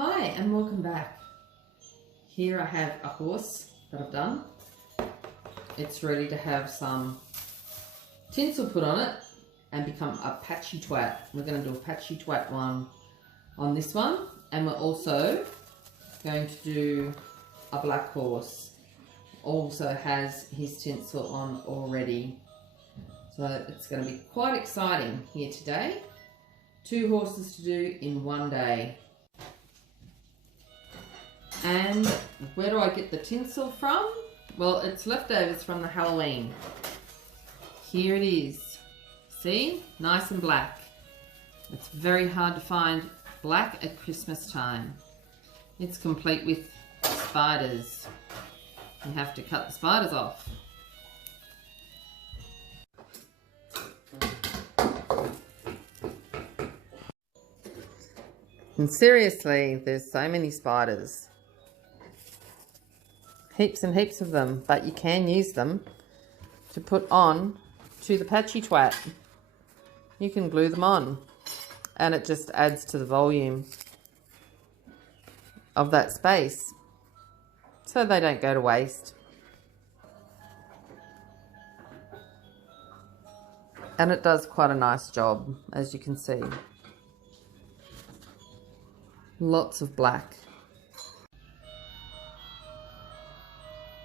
Hi and welcome back. Here I have a horse that I've done. It's ready to have some tinsel put on it and become a Patchy Twat. We're going to do a Patchy Twat one on this one, and we're also going to do a black horse. Also has his tinsel on already. So it's going to be quite exciting here today. 2 horses to do in one day. And where do I get the tinsel from? Well, it's leftovers from the Halloween. Here it is. See? Nice and black. It's very hard to find black at Christmas time. It's complete with spiders. You have to cut the spiders off. And seriously, there's so many spiders. Heaps and heaps of them, but you can use them to put on to the Patchy Twat. You can glue them on and it just adds to the volume of that space so they don't go to waste. And it does quite a nice job, as you can see. Lots of black.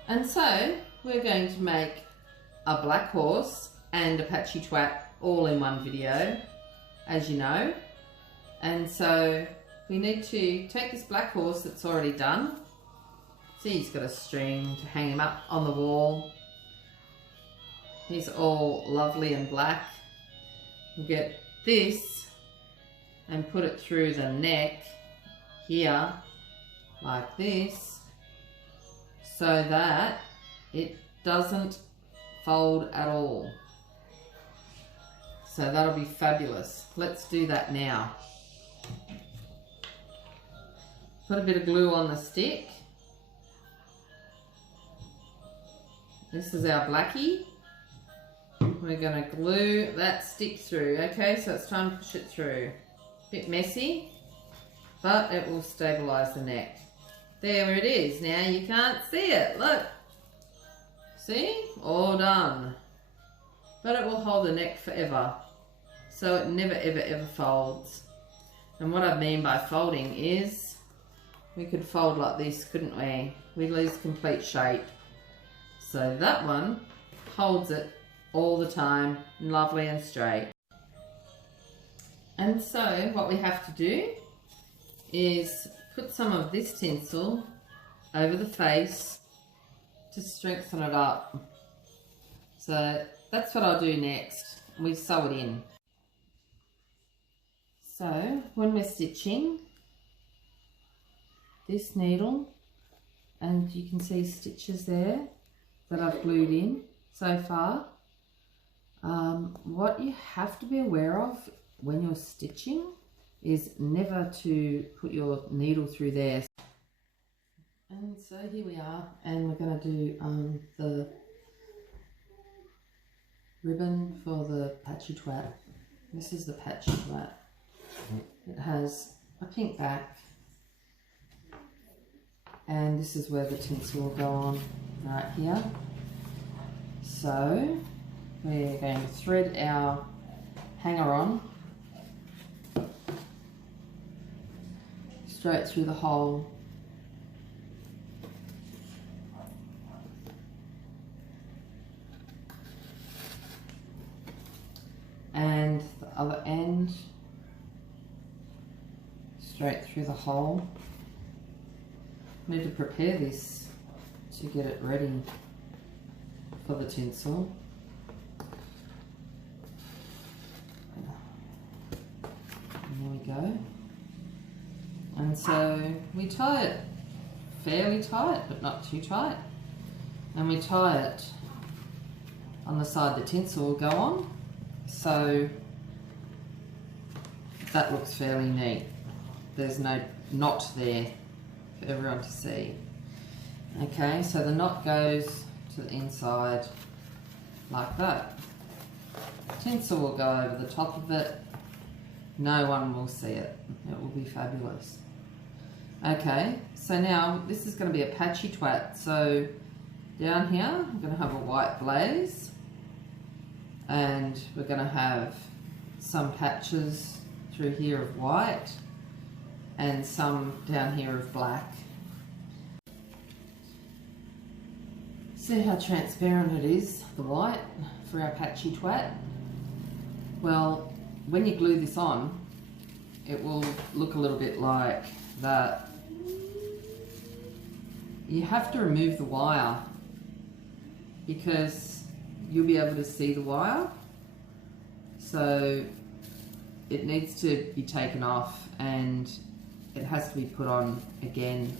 And so we're going to make a black horse and a Patchy Twat all in one video, as you know. And so we need to take this black horse that's already done. See, he's got a string to hang him up on the wall. He's all lovely and black. We'll get this and put it through the neck here like this, so that it doesn't fold at all. So that'll be fabulous. Let's do that now. Put a bit of glue on the stick. This is our blackie. We're going to glue that stick through. Okay, so it's time to push it through. Bit messy, but it will stabilise the neck. There it is. Now you can't see it. Look. See? All done. But it will hold the neck forever. So it never ever ever folds. And what I mean by folding is we could fold like this, couldn't we? We lose complete shape. So that one holds it all the time, lovely and straight. And so what we have to do is put some of this tinsel over the face to strengthen it up. So that's what I'll do next. We sew it in. So when we're stitching, this needle, and you can see stitches there that I've glued in so far. What you have to be aware of when you're stitching is never to put your needle through there. And so here we are, and we're going to do the ribbon for the Patchy Twat. This is the Patchy Twat. It has a pink back, and this is where the tinsel will go on, right here. So we're going to thread our hanger on straight through the hole. And the other end straight through the hole. I need to prepare this to get it ready for the tinsel. And there we go. And so we tie it fairly tight, but not too tight. And we tie it on the side the tinsel will go on. So that looks fairly neat. There's no knot there for everyone to see. Okay, so the knot goes to the inside like that. Tinsel will go over the top of it. No one will see it. It will be fabulous. Okay, so now this is going to be a Patchy Twat. So down here I'm going to have a white blaze, and we're going to have some patches through here of white and some down here of black. See how transparent it is, the white, for our Patchy Twat? Well, when you glue this on, it will look a little bit like that. You have to remove the wire because you'll be able to see the wire. So it needs to be taken off and it has to be put on again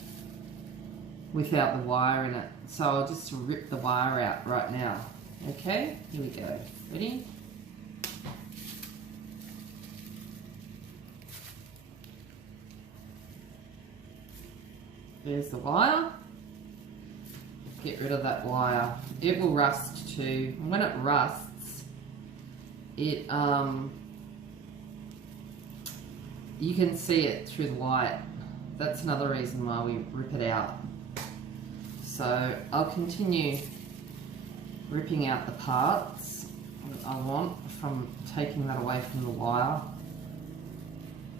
without the wire in it. So I'll just rip the wire out right now. Okay, here we go. Ready? There's the wire. Get rid of that wire. It will rust too. And when it rusts, it you can see it through the white. That's another reason why we rip it out. So I'll continue ripping out the parts that I want from taking that away from the wire.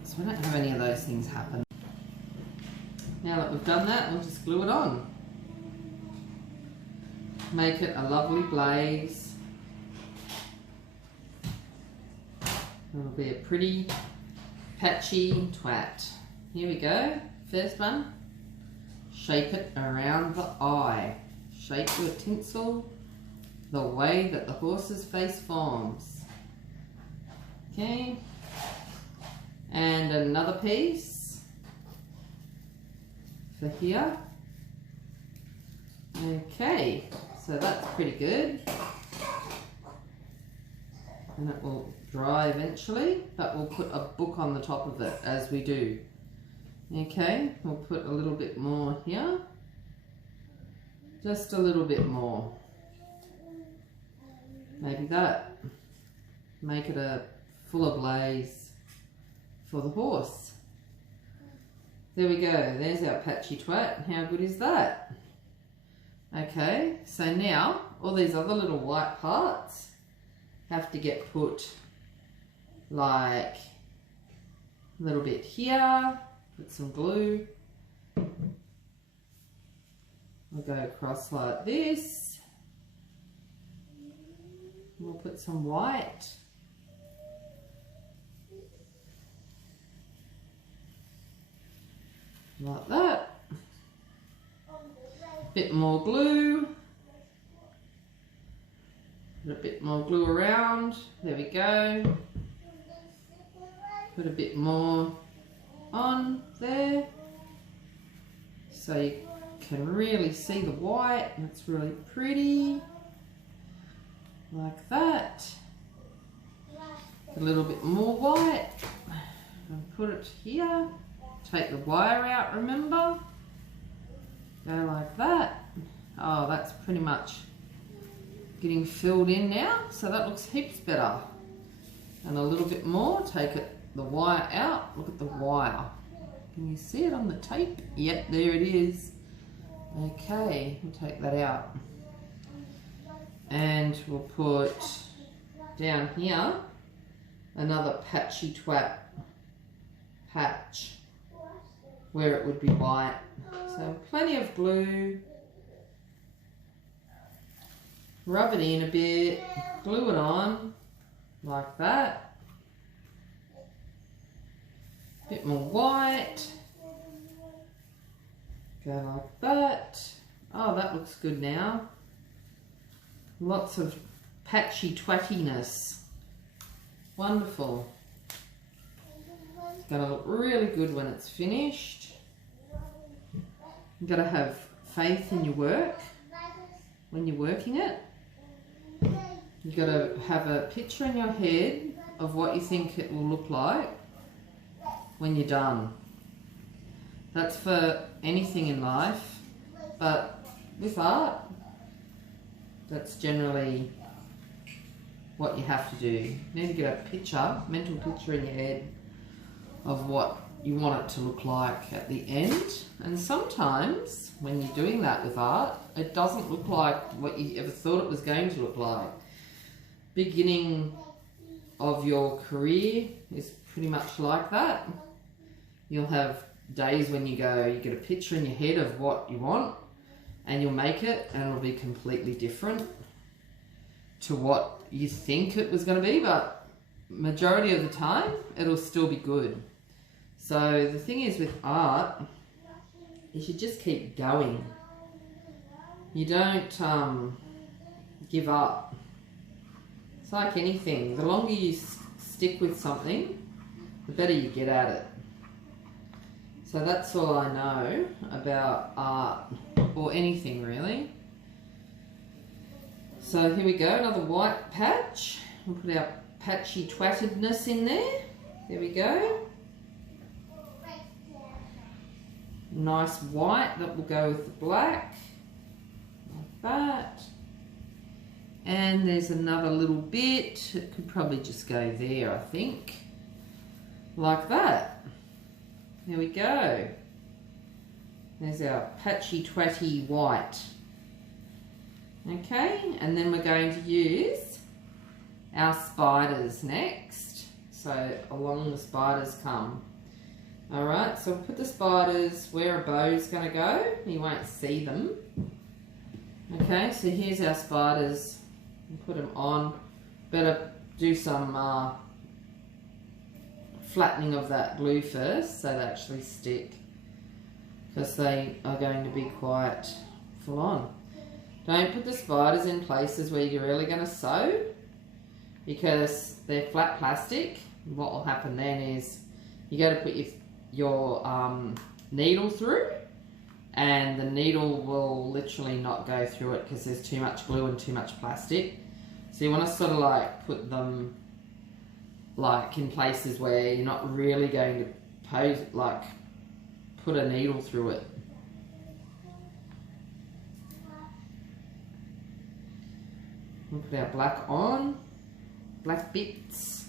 So we don't have any of those things happen. Now that we've done that, we'll just glue it on. Make it a lovely blaze. It'll be a pretty Patchy Twat. Here we go. First one. Shape it around the eye. Shape your tinsel the way that the horse's face forms. Okay. And another piece for here. Okay, so that's pretty good. And it will dry eventually, but we'll put a book on the top of it as we do. Okay, we'll put a little bit more here. Just a little bit more. Maybe that. Make it a fuller blaze for the horse. There we go, there's our Patchy Twat. How good is that? Okay, so now all these other little white parts have to get put like a little bit here. Put some glue. We'll go across like this. We'll put some white. Like that. Bit more glue. Put a bit more glue around. There we go. Put a bit more on there so you can really see the white. It's really pretty. Like that. A little bit more white. And put it here. Take the wire out, remember? Go like that. Oh, that's pretty much getting filled in now, so that looks heaps better. And a little bit more, take the wire out. Look at the wire. Can you see it on the tape? Yep, there it is. Okay, we'll take that out. And we'll put down here another Patchy Twat patch where it would be white. So plenty of glue. Rub it in a bit, glue it on like that. Bit more white. Go like that. Oh, that looks good now. Lots of patchy twattiness. Wonderful. It's going to look really good when it's finished. You've got to have faith in your work when you're working it. You've got to have a picture in your head of what you think it will look like when you're done. That's for anything in life, but with art, that's generally what you have to do. You need to get a picture, mental picture in your head of what you want it to look like at the end. And sometimes when you're doing that with art, it doesn't look like what you ever thought it was going to look like. Beginning of your career is pretty much like that. You'll have days when you get a picture in your head of what you want, and you'll make it, and it'll be completely different to what you think it was going to be, but majority of the time it'll still be good. So the thing is with art, you should just keep going. You don't give up. It's like anything. The longer you stick with something, the better you get at it. So that's all I know about art, or anything really. So here we go, another white patch. We'll put our patchy twattedness in there. There we go. Nice white that will go with the black, like that. And there's another little bit, it could probably just go there, I think, like that. There we go. There's our patchy twatty white. Okay, and then we're going to use our spiders next. So along the spiders come. Alright, so put the spiders where a bow's going to go. You won't see them. Okay, so here's our spiders. Put them on. Better do some flattening of that glue first so they actually stick, because they are going to be quite full on. Don't put the spiders in places where you're really going to sew, because they're flat plastic. What will happen then is you go to put your needle through, and the needle will literally not go through it because there's too much glue and too much plastic. So you want to sort of like put them like in places where you're not really going to put a needle through it. We'll put our black on, black bits.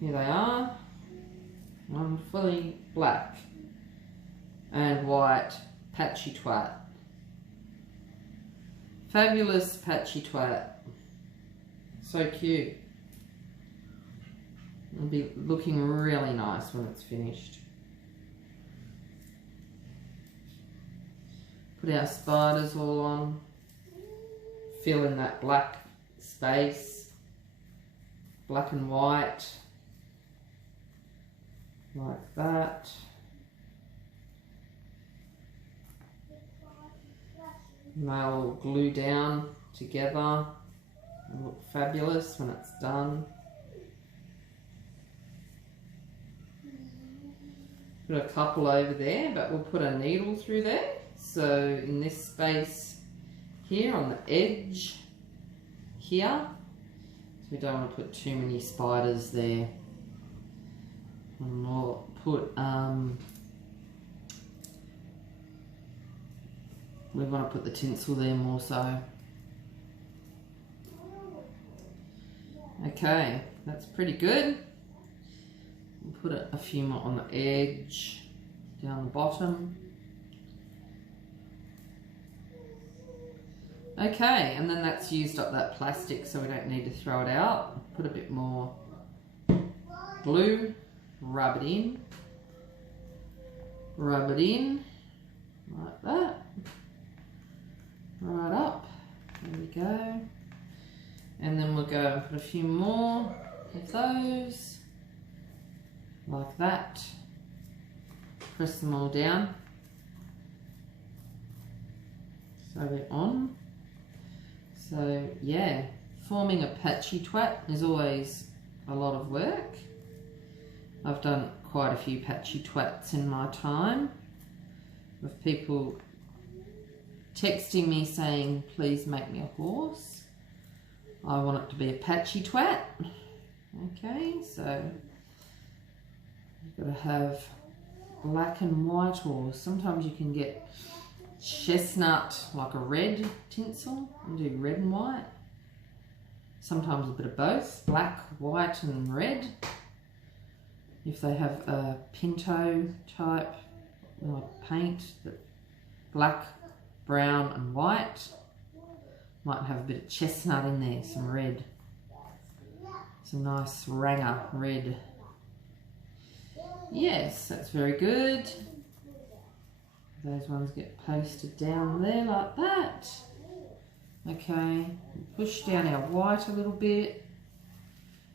Here they are. I'm fully black and white Patchy Twat. Fabulous Patchy Twat. So cute. It'll be looking really nice when it's finished. Put our spiders all on. Fill in that black space. Black and white. Like that. And they'll glue down together and look fabulous when it's done. Put a couple over there, but we'll put a needle through there. So in this space here on the edge here, so we don't want to put too many spiders there. And we'll put, we want to put the tinsel there more so. Okay, that's pretty good. We'll put a few more on the edge, down the bottom. Okay, and then that's used up that plastic, so we don't need to throw it out. Put a bit more glue, rub it in, like that, right up, there we go. And then we'll go and put a few more of those, like that. Press them all down, so they're on. So yeah, forming a Patchy Twat is always a lot of work. I've done quite a few Patchy Twats in my time, with people texting me saying, please make me a horse. I want it to be a Patchy Twat. Okay, so you've got to have black and white, or sometimes you can get chestnut, like a red tinsel, and do red and white. Sometimes a bit of both, black, white and red. if they have a pinto type paint, that black, brown and white, might have a bit of chestnut in there, some red, some nice ranger red. Yes, that's very good. Those ones get posted down there like that. Okay, push down our white a little bit.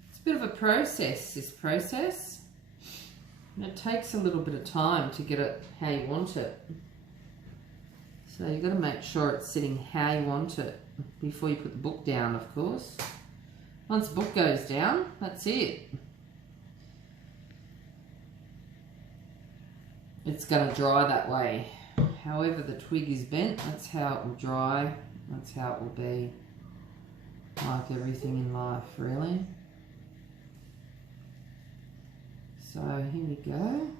It's a bit of a process, this process. And it takes a little bit of time to get it how you want it. So you've got to make sure it's sitting how you want it before you put the book down, of course. Once the book goes down, that's it. It's going to dry that way. However the twig is bent, that's how it will dry. That's how it will be. Like everything in life, really. So here we go.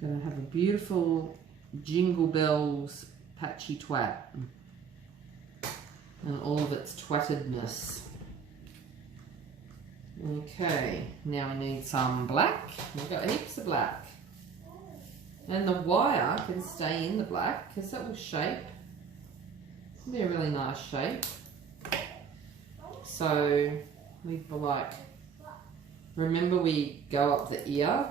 Going to have a beautiful Jingle Bells Patchy Twat. And all of its twattedness. Okay, now we need some black. We've got heaps of black. And the wire can stay in the black because that will shape. It'll be a really nice shape. So we like, remember we go up the ear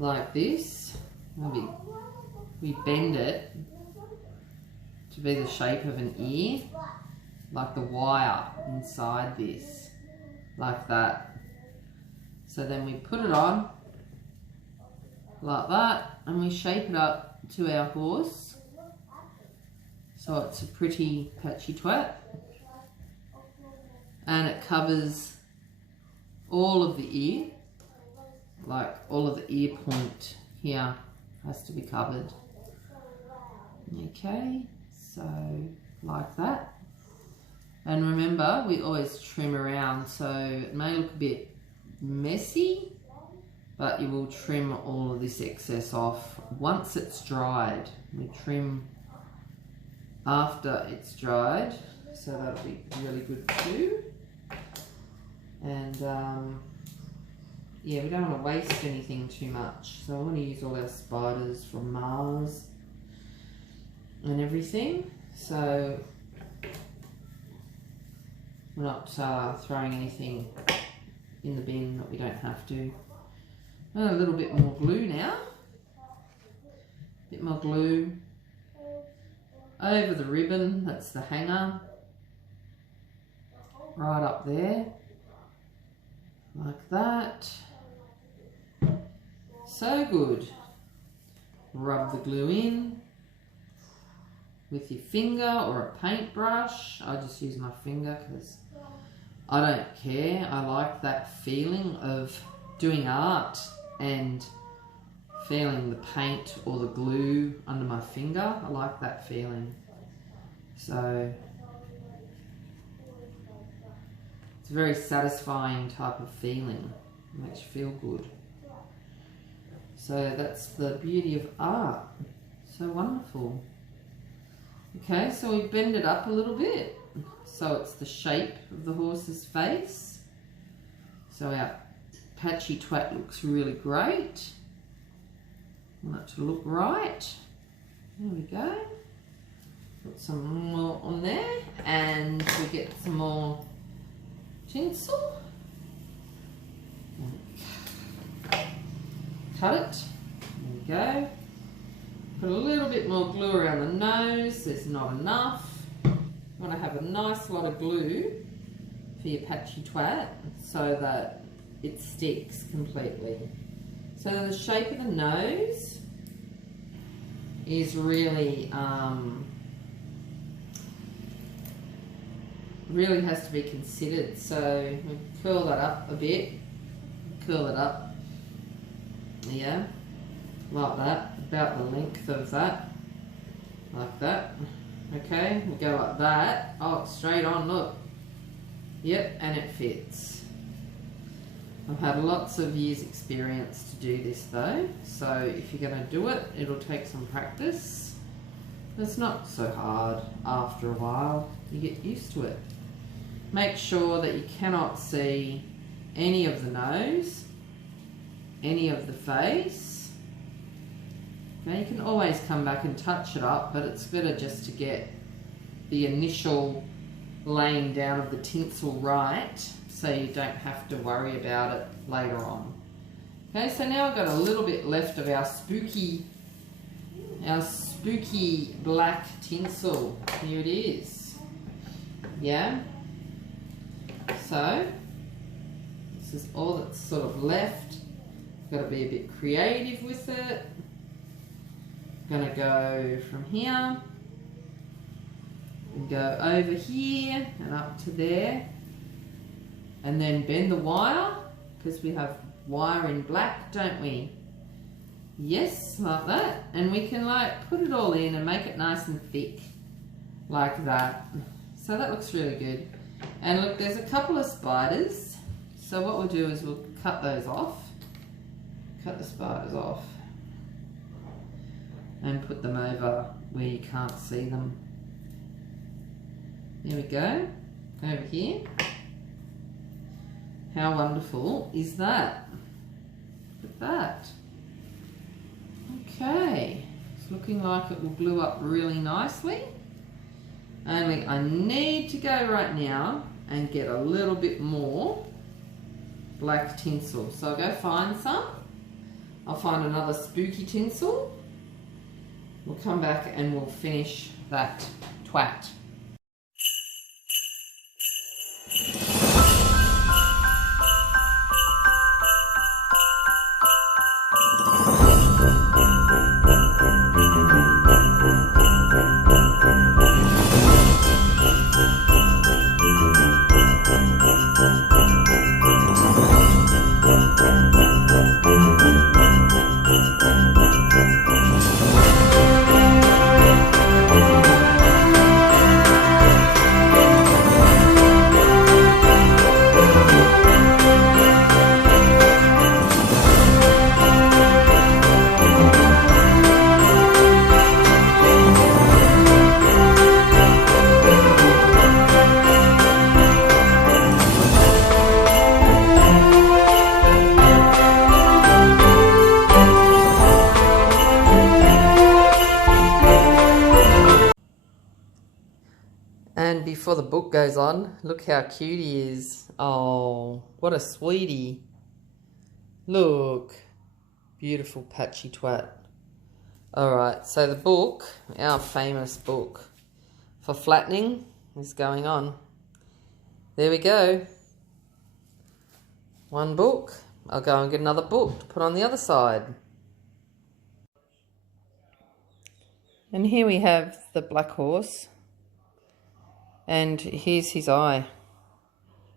like this. We bend it to be the shape of an ear, like the wire inside this, like that. So then we put it on like that and we shape it up to our horse. So it's a pretty patchy twat. And it covers all of the ear, like all of the ear point here has to be covered. Okay, so like that. And remember, we always trim around, so it may look a bit messy, but you will trim all of this excess off once it's dried. We trim after it's dried, so that'll be really good too. And yeah, we don't want to waste anything too much, so I want to use all our spiders from Mars and everything, so we're not throwing anything in the bin that we don't have to. And a little bit more glue now. A bit more glue over the ribbon, that's the hanger. Right up there. Like that. So good. Rub the glue in with your finger or a paintbrush. I just use my finger because I don't care. I like that feeling of doing art and feeling the paint or the glue under my finger. I like that feeling. So it's a very satisfying type of feeling. It makes you feel good. So that's the beauty of art. So wonderful. Okay, so we bend it up a little bit. So it's the shape of the horse's face. So our patchy twat looks really great. I want it to look right. There we go. Put some more on there and we get some more tinsel. Cut it. There we go. Put a little bit more glue around the nose. There's not enough. You want to have a nice lot of glue for your patchy twat so that it sticks completely. So the shape of the nose is really really has to be considered. So we curl that up a bit, curl it up, yeah, like that, about the length of that, like that. Okay, we go like that. Oh, it's straight on, look. Yep, and it fits. I've had lots of years experience to do this though, so if you're going to do it, it'll take some practice. It's not so hard after a while, you get used to it. make sure that you cannot see any of the nose, any of the face. Now you can always come back and touch it up, but it's better just to get the initial laying down of the tinsel right, so you don't have to worry about it later on. Okay, so now I've got a little bit left of our spooky black tinsel. Here it is. Yeah. So this is all that's sort of left. Got to be a bit creative with it. Gonna go from here and go over here and up to there, and then bend the wire, because we have wire in black, don't we? Yes, like that. And we can like put it all in and make it nice and thick like that. So that looks really good. And look, there's a couple of spiders, so what we'll do is we'll cut those off, cut the spiders off and put them over where you can't see them. There we go, over here. How wonderful is that? Look at that. Okay, it's looking like it will glue up really nicely. Only I need to go right now and get a little bit more black tinsel. So I'll go find some. I'll find another spooky tinsel. We'll come back and we'll finish that twat. And before the book goes on, look how cute he is. Oh, what a sweetie. Look. Beautiful Patchy Twat. Alright, so the book, our famous book for flattening, is going on. There we go. One book. I'll go and get another book to put on the other side. And here we have the black horse. And here's his eye.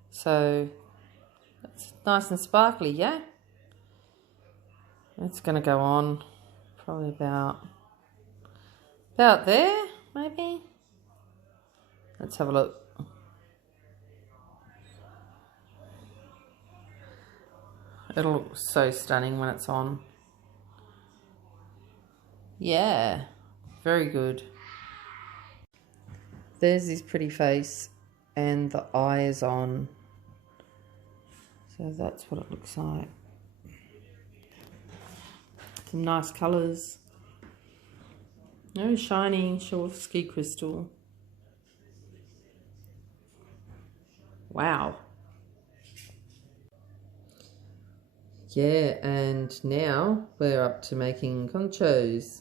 So it's nice and sparkly, yeah? It's going to go on probably about there, maybe. Let's have a look. It'll look so stunning when it's on. Yeah, very good. There's his pretty face and the eye is on. So that's what it looks like. Some nice colours. No shiny Swarovski crystal. Wow. Yeah, and now we're up to making conchos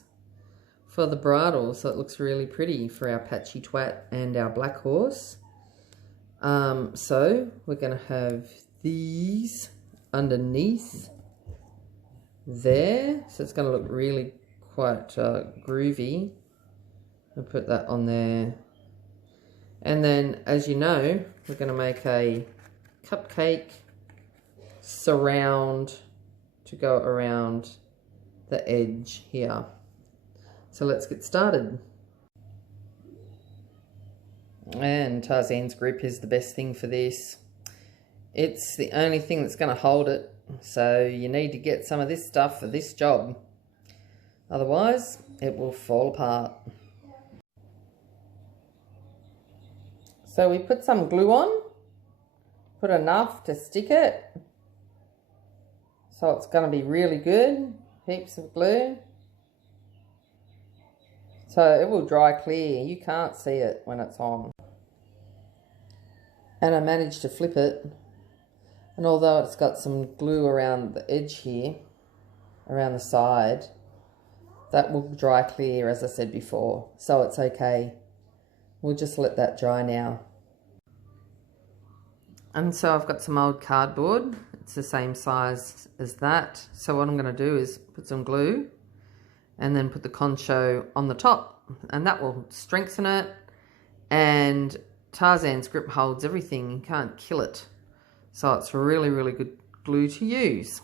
for the bridle, so it looks really pretty for our Patchy Twat and our black horse. So we're going to have these underneath there, so it's going to look really quite groovy. I'll put that on there, and then, as you know, we're going to make a cupcake surround to go around the edge here. So let's get started. And Tarzan's grip is the best thing for this. It's the only thing that's going to hold it, so you need to get some of this stuff for this job. Otherwise, it will fall apart. So we put some glue on put enough to stick it. So it's going to be really good. Heaps of glue. So it will dry clear. You can't see it when it's on. And I managed to flip it. And although it's got some glue around the edge here, around the side, that will dry clear, as I said before. So it's okay. We'll just let that dry now. And so I've got some old cardboard. It's the same size as that. So what I'm going to do is put some glue and then put the concho on the top. And that will strengthen it. And Tarzan's grip holds everything. You can't kill it. So it's really, really good glue to use.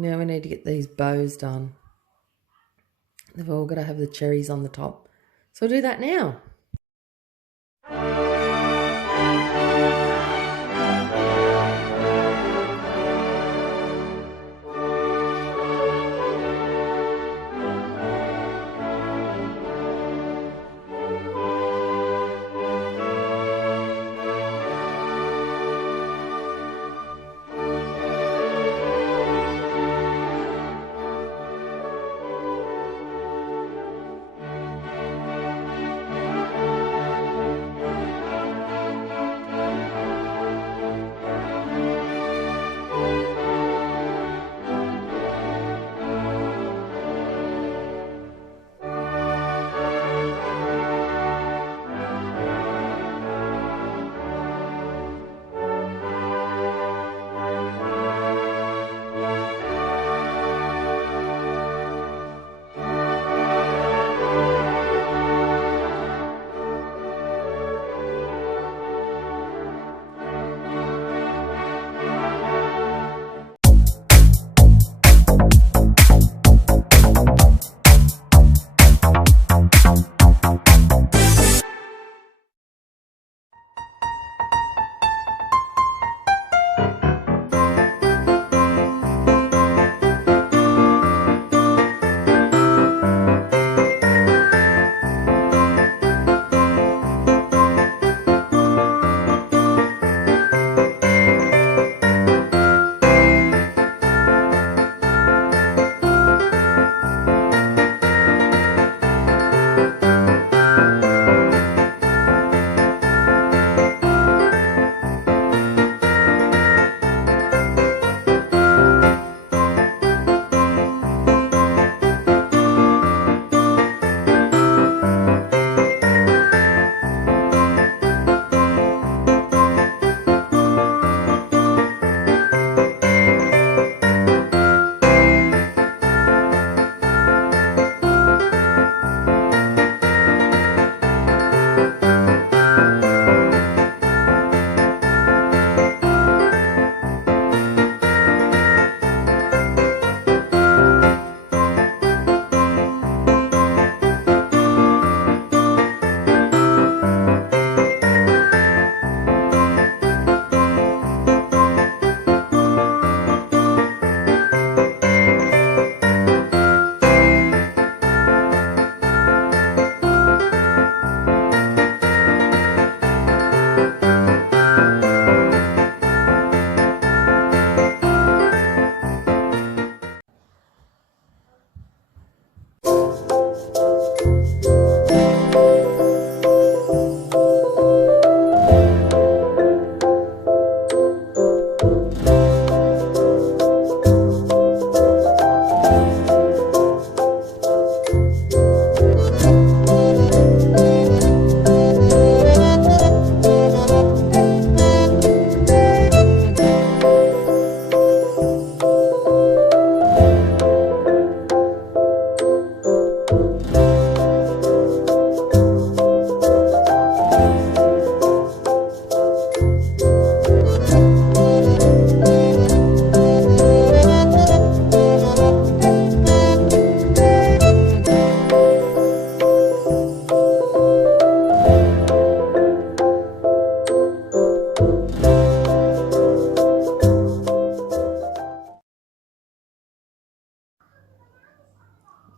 Now we need to get these bows done. They've all got to have the cherries on the top. So I'll do that now.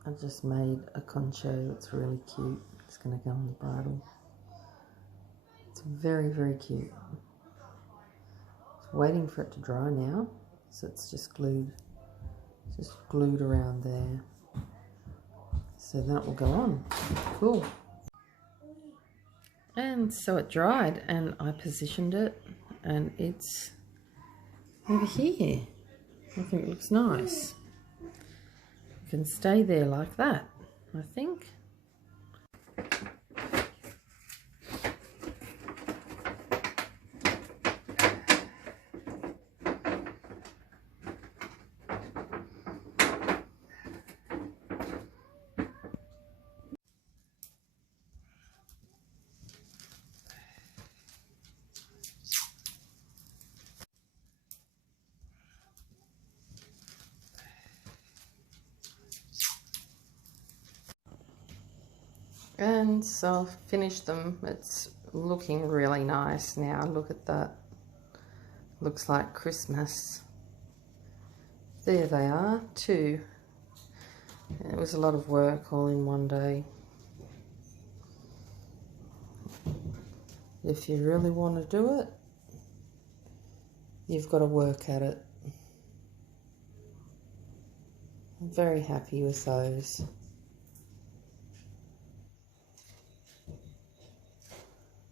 I just made a concho. It's really cute. It's going to go on the bridle. It's very, very cute. It's waiting for it to dry now, so it's just glued around there. So that will go on. Cool. And so it dried, and I positioned it, and it's over here. I think it looks nice. It can stay there like that, I think. And so I've finished them. It's looking really nice now. Look at that. Looks like Christmas. There they are, 2. It was a lot of work all in one day. If you really want to do it, you've got to work at it. I'm very happy with those.